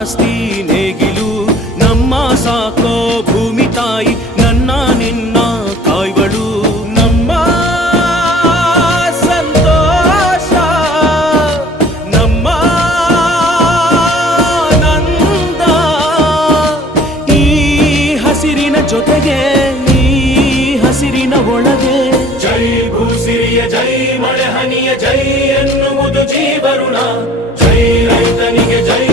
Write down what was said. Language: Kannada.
ಆಸ್ತಿ ನೇಗಿಲು ನಮ್ಮ ಸಾಕೋ ಭೂಮಿ ತಾಯಿ ನನ್ನ ನಿನ್ನ ಕಾಯ್ಗಳು ನಮ್ಮ ಸಂತೋಷ ನಮ್ಮ ನಂದ ಈ ಹಸಿರಿನ ಜೊತೆಗೆ ಈ ಹಸಿರಿನ ಒಳಗೆ ಜೈ ಭೂಸಿರಿಯ ಜೈ ಮಳೆ ಹನಿಯ ಜೈ ಎನ್ನುವುದು ಜೀವರುಣ ಜೈ ರೈತನಿಗೆ ಜೈ